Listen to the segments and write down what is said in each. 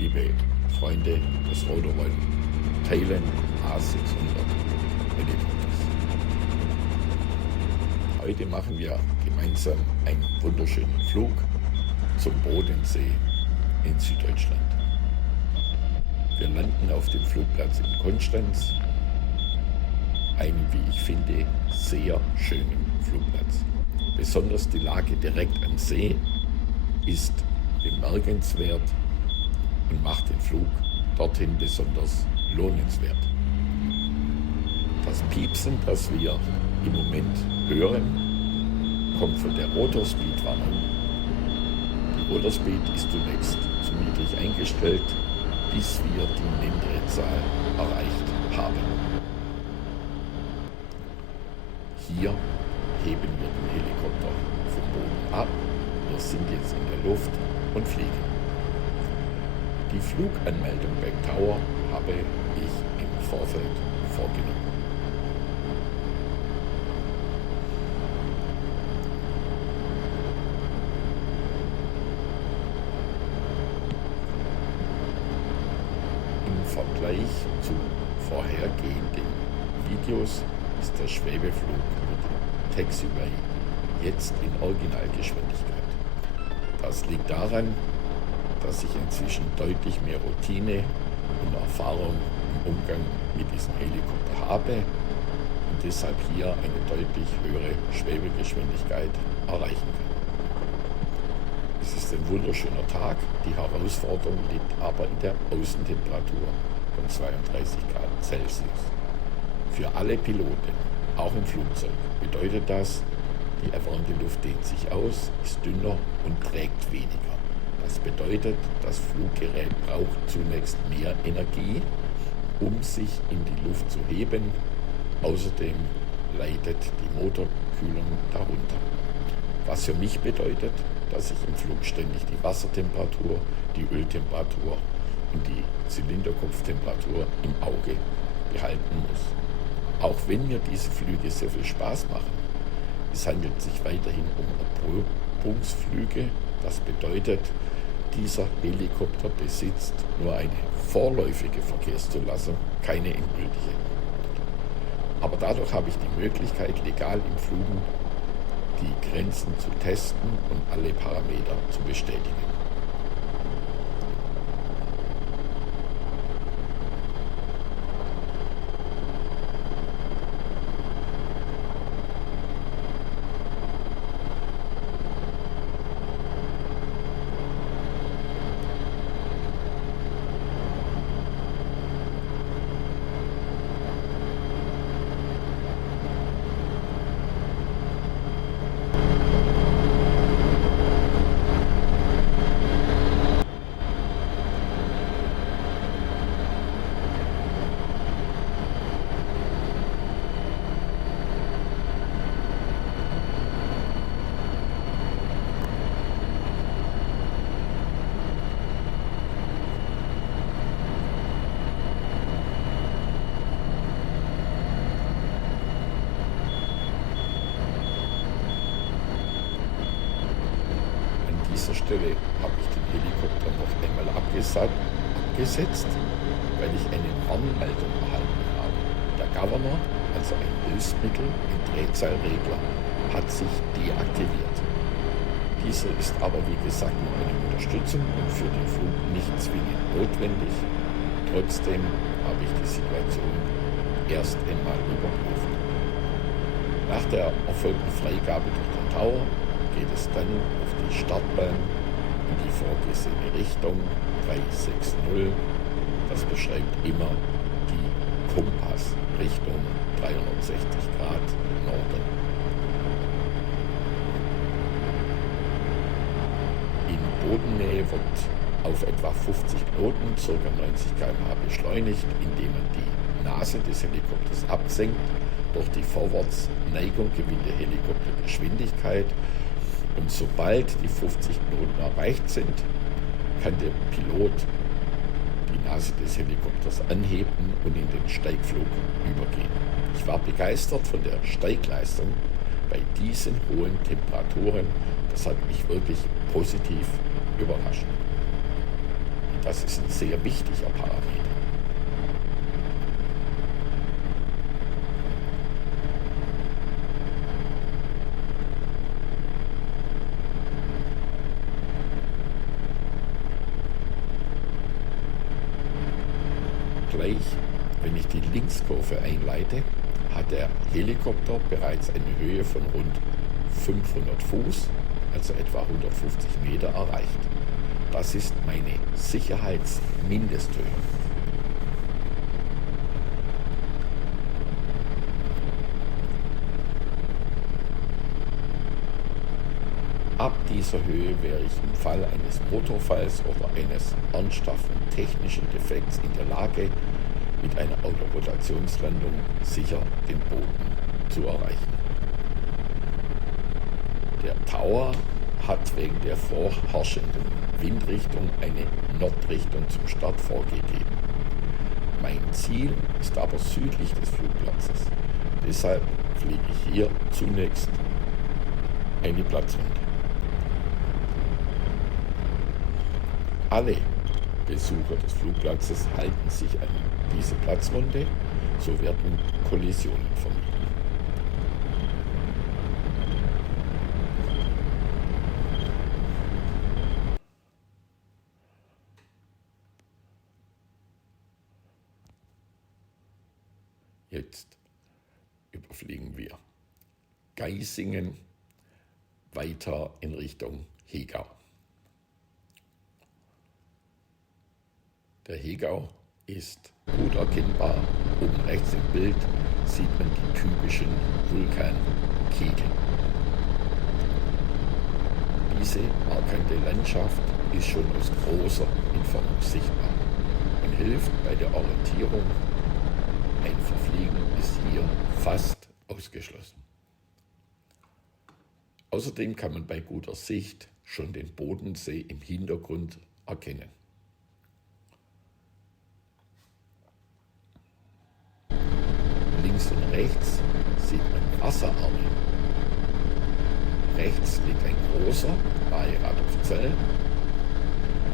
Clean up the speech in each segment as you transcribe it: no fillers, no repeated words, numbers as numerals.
liebe Freunde des Rotorroll Thailand A600 Helikopters. Heute machen wir gemeinsam einen wunderschönen Flug zum Bodensee in Süddeutschland. Wir landen auf dem Flugplatz in Konstanz, einem, wie ich finde, sehr schönen Flugplatz. Besonders die Lage direkt am See ist bemerkenswert und macht den Flug dorthin besonders lohnenswert. Das Piepsen, das wir im Moment hören, kommt von der Rotorspeed-Warnung. Die Rotorspeed ist zunächst zu niedrig eingestellt, bis wir die nennende Zahl erreicht haben. Hier heben wir den Helikopter vom Boden ab. Wir sind jetzt in der Luft und fliegen. Die Fluganmeldung beim Tower habe ich im Vorfeld vorgenommen. Im Vergleich zu vorhergehenden Videos ist der Schwebeflug mit Taxiway jetzt in Originalgeschwindigkeit. Das liegt daran, dass ich inzwischen deutlich mehr Routine und Erfahrung im Umgang mit diesem Helikopter habe und deshalb hier eine deutlich höhere Schwebegeschwindigkeit erreichen kann. Es ist ein wunderschöner Tag, die Herausforderung liegt aber in der Außentemperatur von 32 Grad Celsius. Für alle Piloten, auch im Flugzeug, bedeutet das, die erwärmte Luft dehnt sich aus, ist dünner und trägt weniger. Das bedeutet, das Fluggerät braucht zunächst mehr Energie, um sich in die Luft zu heben. Außerdem leidet die Motorkühlung darunter. Was für mich bedeutet, dass ich im Flug ständig die Wassertemperatur, die Öltemperatur und die Zylinderkopftemperatur im Auge behalten muss. Auch wenn mir diese Flüge sehr viel Spaß machen, es handelt sich weiterhin um Erprobungsflüge. Das bedeutet, dieser Helikopter besitzt nur eine vorläufige Verkehrszulassung, keine endgültige. Aber dadurch habe ich die Möglichkeit, legal im Fliegen die Grenzen zu testen und alle Parameter zu bestätigen. An dieser Stelle habe ich den Helikopter noch einmal abgesetzt, weil ich eine Warnmeldung erhalten habe. Der Governor, also ein Hilfsmittel, ein Drehzahlregler, hat sich deaktiviert. Dieser ist aber wie gesagt nur eine Unterstützung und für den Flug nicht zwingend notwendig. Trotzdem habe ich die Situation erst einmal überprüft. Nach der erfolgten Freigabe durch den Tower geht es dann auf die Startbahn in die vorgesehene Richtung 360. Das beschreibt immer die Kompassrichtung 360 Grad Norden. In Bodennähe wird auf etwa 50 Knoten, ca. 90 km/h beschleunigt, indem man die Nase des Helikopters absenkt. Durch die Vorwärtsneigung gewinnt der Helikopter Geschwindigkeit und sobald die 50 Knoten erreicht sind, kann der Pilot die Nase des Helikopters anheben und in den Steigflug übergehen. Ich war begeistert von der Steigleistung bei diesen hohen Temperaturen. Das hat mich wirklich positiv überrascht. Das ist ein sehr wichtiger Parameter. Gleich, wenn ich die Linkskurve einleite, hat der Helikopter bereits eine Höhe von rund 500 Fuß, also etwa 150 Meter erreicht. Das ist meine Sicherheitsmindesthöhe. Ab dieser Höhe wäre ich im Fall eines Motorfalls oder eines ernsthaften technischen Defekts in der Lage, mit einer Autorotationslandung sicher den Boden zu erreichen. Der Tower hat wegen der vorherrschenden Windrichtung eine Nordrichtung zum Start vorgegeben. Mein Ziel ist aber südlich des Flugplatzes. Deshalb fliege ich hier zunächst eine Platzrunde. Alle Besucher des Flugplatzes halten sich an diese Platzrunde, so werden Kollisionen vermieden. Jetzt überfliegen wir Geisingen weiter in Richtung Hegau. Der Hegau ist gut erkennbar. Oben rechts im Bild sieht man die typischen Vulkankegel. Diese markante Landschaft ist schon aus großer Entfernung sichtbar und hilft bei der Orientierung. Ein Verfliegen ist hier fast ausgeschlossen. Außerdem kann man bei guter Sicht schon den Bodensee im Hintergrund erkennen. Links und rechts sieht man Wasserarme. Rechts liegt ein großer, nahe Radolfzell.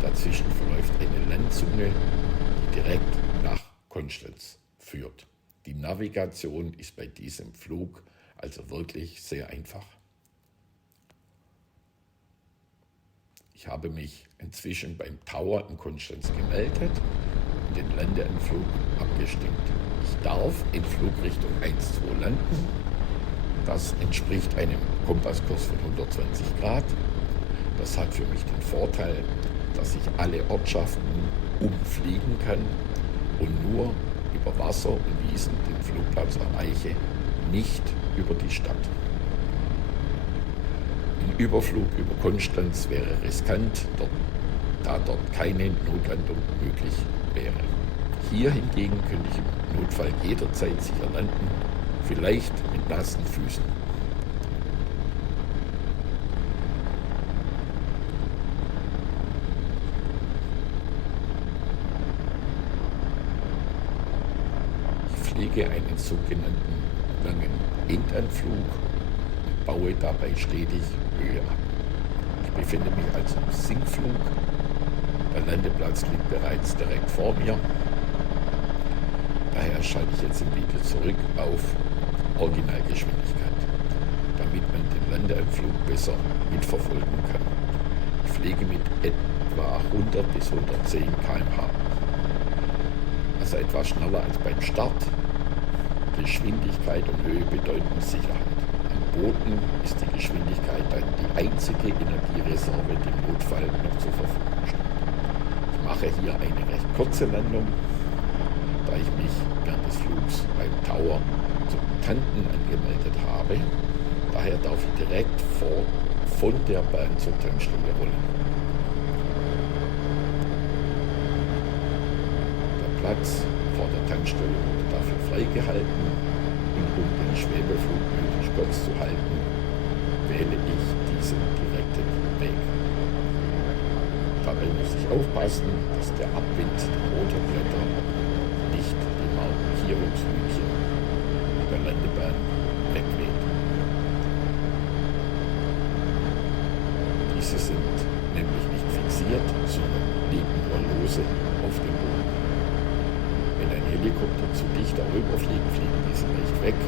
Dazwischen verläuft eine Landzunge, die direkt nach Konstanz führt. Die Navigation ist bei diesem Flug also wirklich sehr einfach. Ich habe mich inzwischen beim Tower in Konstanz gemeldet und den Landeanflug abgestimmt. Ich darf in Flugrichtung 1,2 landen. Das entspricht einem Kompasskurs von 120 Grad. Das hat für mich den Vorteil, dass ich alle Ortschaften umfliegen kann und nur über Wasser und Wiesen den Flugplatz erreiche, nicht über die Stadt. Ein Überflug über Konstanz wäre riskant, da dort keine Notlandung möglich wäre. Hier hingegen könnte ich im Notfall jederzeit sicher landen, vielleicht mit nassen Füßen. Ich fliege einen sogenannten langen Endanflug und baue dabei stetig Höhe ab. Ich befinde mich also im Sinkflug. Der Landeplatz liegt bereits direkt vor mir. Daher schalte ich jetzt im Video zurück auf Originalgeschwindigkeit, damit man den Landeanflug besser mitverfolgen kann. Ich fliege mit etwa 100 bis 110 km/h, also etwas schneller als beim Start. Geschwindigkeit und Höhe bedeuten Sicherheit. Am Boden ist die Geschwindigkeit dann die einzige Energiereserve, die im Notfall noch zur Verfügung steht. Ich mache hier eine recht kurze Landung, da ich mich während des Flugs beim Tower zum Tanken angemeldet habe. Daher darf ich direkt von der Bahn zur Tankstelle rollen. Der Platz vor der Tankstelle wurde dafür freigehalten und um den Schwebeflug möglichst kurz zu halten, wähle ich diesen direkten Weg. Dabei muss ich aufpassen, dass der Abwind der Motorblätter nicht die Markierungshütchen der Landebahn wegweht. Diese sind nämlich nicht fixiert, sondern liegen nur lose auf dem Boden. Wenn ein Helikopter zu dicht darüber fliegt, fliegen diese nicht weg.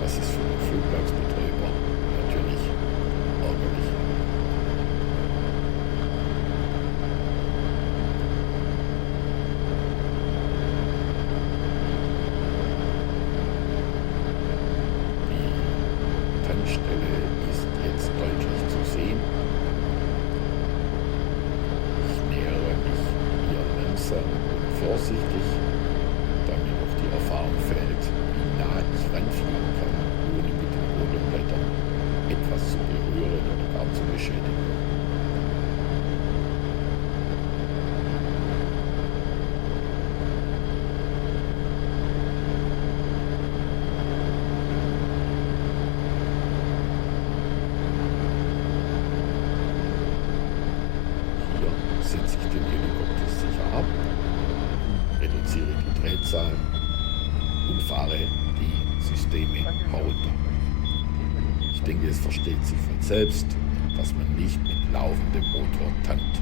Das ist für den Flugplatzbetreiber natürlich ärgerlich. Die Tankstelle ist jetzt deutlich zu sehen. Ich nähere mich hier langsam und vorsichtig, da mir noch die Erfahrung fehlt, wie nah ich ranfliegen kann, ohne mit den Rotorblättern etwas zu berühren oder gar zu beschädigen. Hier setze ich den Helikopter sicher ab, reduziere die Drehzahl und fahre die Systeme herunter. Ich denke, es versteht sich von selbst, dass man nicht mit laufendem Motor tankt.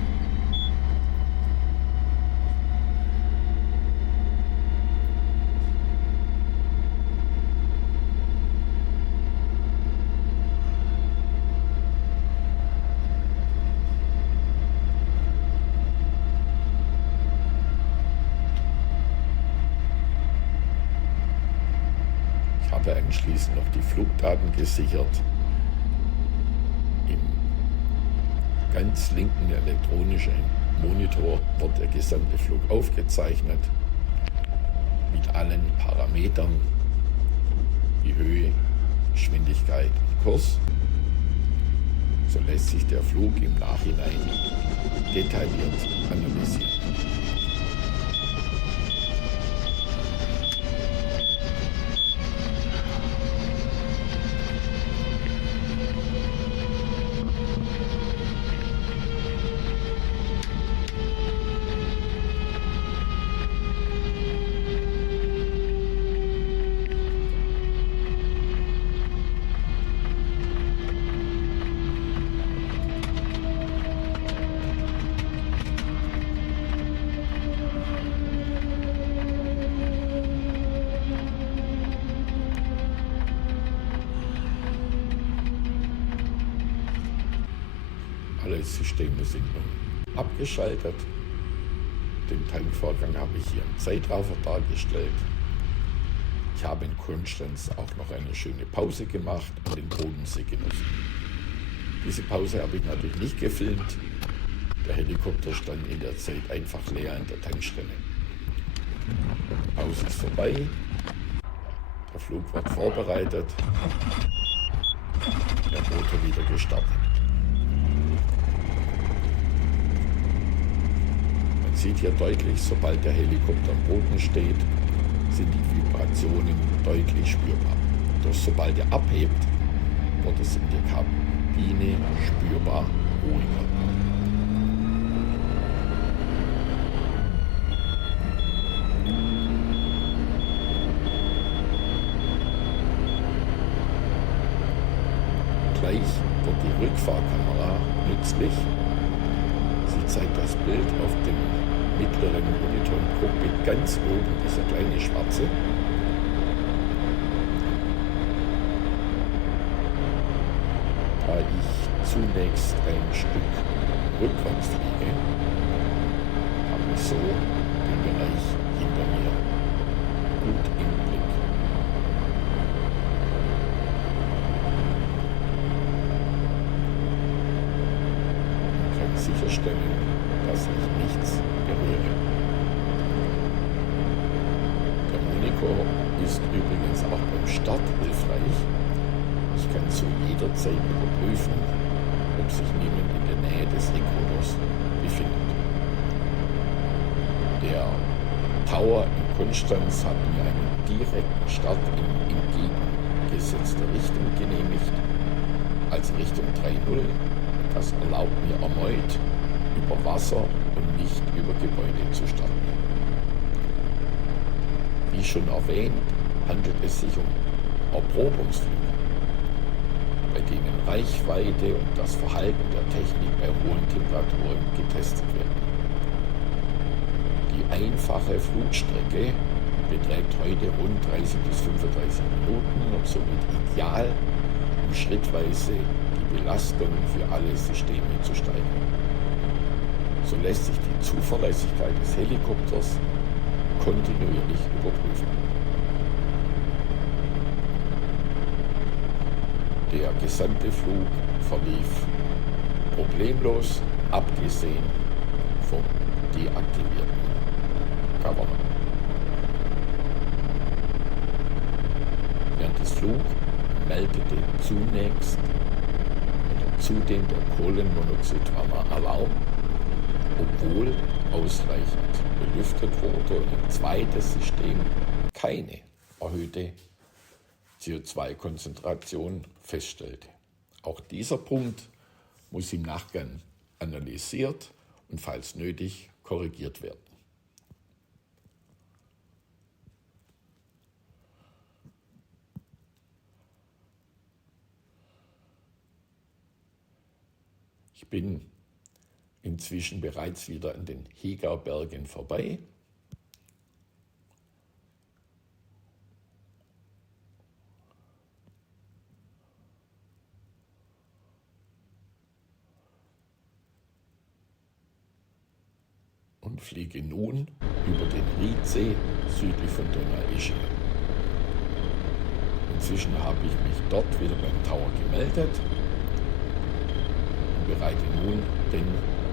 Ich habe anschließend noch die Flugdaten gesichert. Im ganz linken elektronischen Monitor wird der gesamte Flug aufgezeichnet mit allen Parametern wie Höhe, Geschwindigkeit und Kurs. So lässt sich der Flug im Nachhinein detailliert analysieren. Alle Systeme sind nun abgeschaltet. Den Tankvorgang habe ich hier im Zeitraffer dargestellt. Ich habe in Konstanz auch noch eine schöne Pause gemacht und den Bodensee genossen. Diese Pause habe ich natürlich nicht gefilmt. Der Helikopter stand in der Zeit einfach leer an der Tankstelle. Die Pause ist vorbei. Der Flug wird vorbereitet. Der Motor wieder gestartet. Man sieht hier deutlich, sobald der Helikopter am Boden steht, sind die Vibrationen deutlich spürbar. Doch sobald er abhebt, wird es in der Kabine spürbar ruhiger. Gleich wird die Rückfahrkamera nützlich. Sie zeigt das Bild auf dem mittleren Monitor im Cockpit ganz oben, dieser kleine schwarze. Da ich zunächst ein Stück rückwärts fliege, habe ich so den Bereich hinter mir gut im Blick. Sicherstellen, dass ich nichts berühre. Der Monitor ist übrigens auch beim Start hilfreich. Ich kann zu jeder Zeit überprüfen, ob sich niemand in der Nähe des Heckrollers befindet. Der Tower in Konstanz hat mir einen direkten Start in entgegengesetzter Richtung genehmigt, also Richtung 3.0. Das erlaubt mir erneut, über Wasser und nicht über Gebäude zu starten. Wie schon erwähnt, handelt es sich um Erprobungsflüge, bei denen Reichweite und das Verhalten der Technik bei hohen Temperaturen getestet werden. Die einfache Flugstrecke beträgt heute rund 30 bis 35 Minuten und somit ideal, um schrittweise die Belastung für alle Systeme zu steigern. So lässt sich die Zuverlässigkeit des Helikopters kontinuierlich überprüfen. Der gesamte Flug verlief problemlos, abgesehen vom deaktivierten Governor. Während des Flugs meldete zudem der Kohlenmonoxidwarner Alarm, obwohl ausreichend belüftet wurde und im zweiten System keine erhöhte CO2-Konzentration feststellte. Auch dieser Punkt muss im Nachgang analysiert und falls nötig korrigiert werden. Ich bin inzwischen bereits wieder an den Hegaubergen vorbei. Und fliege nun über den Riedsee südlich von Donaueschingen. Inzwischen habe ich mich dort wieder beim Tower gemeldet und bereite nun den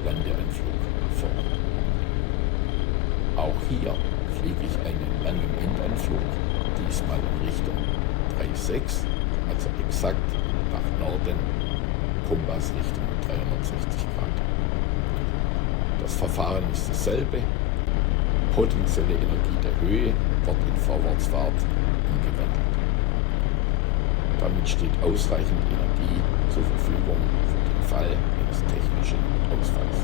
Landeanflug vor. Auch hier fliege ich einen langen Endanflug, diesmal in Richtung 3,6, also exakt nach Norden, Kompassrichtung 360 Grad. Das Verfahren ist dasselbe, potenzielle Energie der Höhe wird in Vorwärtsfahrt umgewandelt. Damit steht ausreichend Energie zur Verfügung für den Fall eines technischen Ausfalls.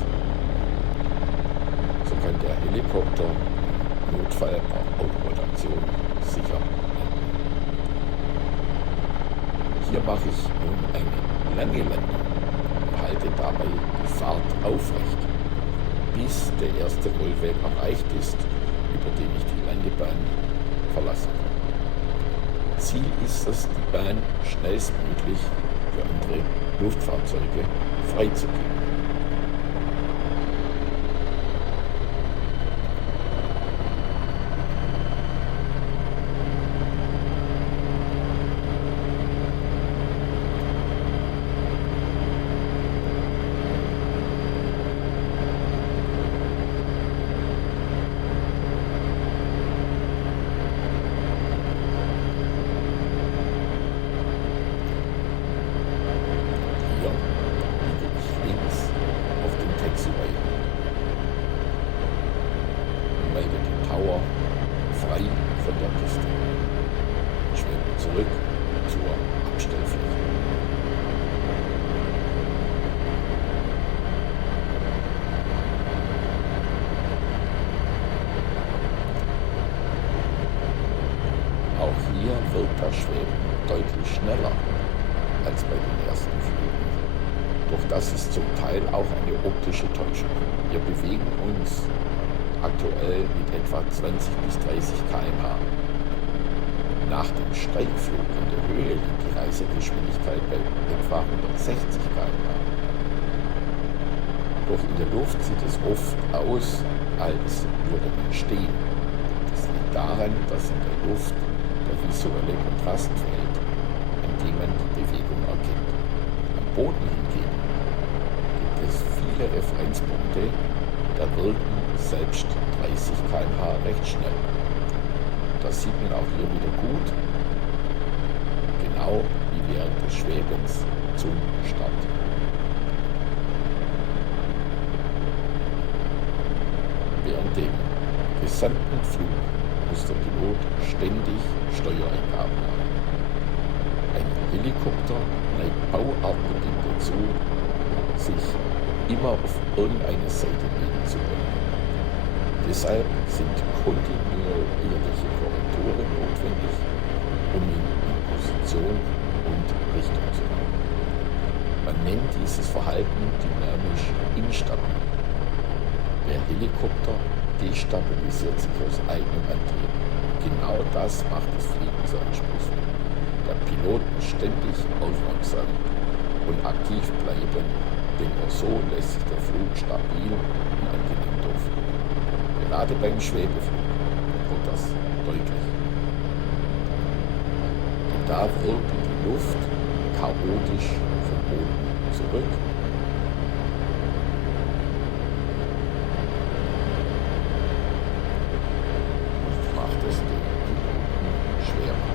So kann der Helikopter im Notfall bei Autorotation sicher landen. Hier mache ich nun eine lange Landung und halte dabei die Fahrt aufrecht, bis der erste Rollweg erreicht ist, über den ich die Landebahn verlassen kann. Ziel ist es, die Bahn schnellstmöglich für andere Luftfahrzeuge freizugeben. Frei von der Piste. Schwebe zurück zur Abstellfläche. Auch hier wirkt das Schweben deutlich schneller als bei den ersten Flügen. Doch das ist zum Teil auch eine optische Täuschung. Wir bewegen uns aktuell mit etwa 20 bis 30 km/h. Nach dem Steigflug in der Höhe liegt die Reisegeschwindigkeit bei etwa 160 km/h. Doch in der Luft sieht es oft aus, als würde man stehen. Das liegt daran, dass in der Luft der visuelle Kontrast fehlt, indem man die Bewegung erkennt. Am Boden hingegen gibt es viele Referenzpunkte, da wirken selbst 30 km/h recht schnell. Das sieht man auch hier wieder gut, genau wie während des Schwebens zum Start. Während dem gesamten Flug muss der Pilot ständig Steuereingaben machen. Ein Helikopter neigt bauartbedingt dazu, sich immer auf irgendeine Seite biegen zu wollen. Deshalb sind kontinuierliche Korrekturen notwendig, um ihn in Position und Richtung zu halten. Man nennt dieses Verhalten dynamisch Instabil. Der Helikopter destabilisiert sich aus eigenem Antrieb. Genau das macht das Fliegen so anspruchsvoll. Der Pilot muss ständig aufmerksam und aktiv bleiben, denn nur so lässt sich der Flug stabil und angenehm durchführen. Gerade beim Schwebeflug wird das deutlich. Denn da wirbelt die Luft chaotisch vom Boden zurück. Macht es den Piloten schwerer.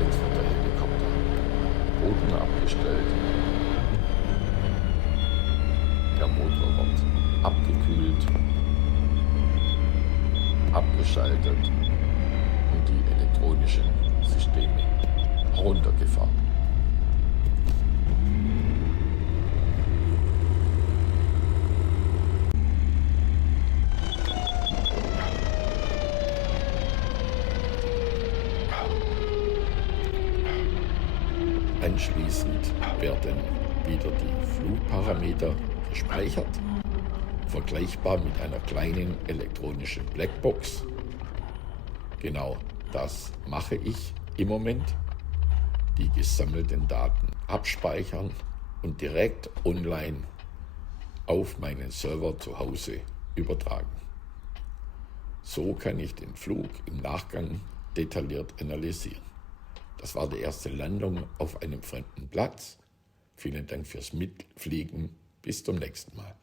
Jetzt wird der Helikopter Boden abgestellt. Der Motor wird abgekühlt, abgeschaltet und die elektronischen Systeme runtergefahren. Anschließend werden wieder die Flugparameter gespeichert, vergleichbar mit einer kleinen elektronischen Blackbox. Genau das mache ich im Moment. Die gesammelten Daten abspeichern und direkt online auf meinen Server zu Hause übertragen. So kann ich den Flug im Nachgang detailliert analysieren. Das war die erste Landung auf einem fremden Platz. Vielen Dank fürs Mitfliegen. Bis zum nächsten Mal.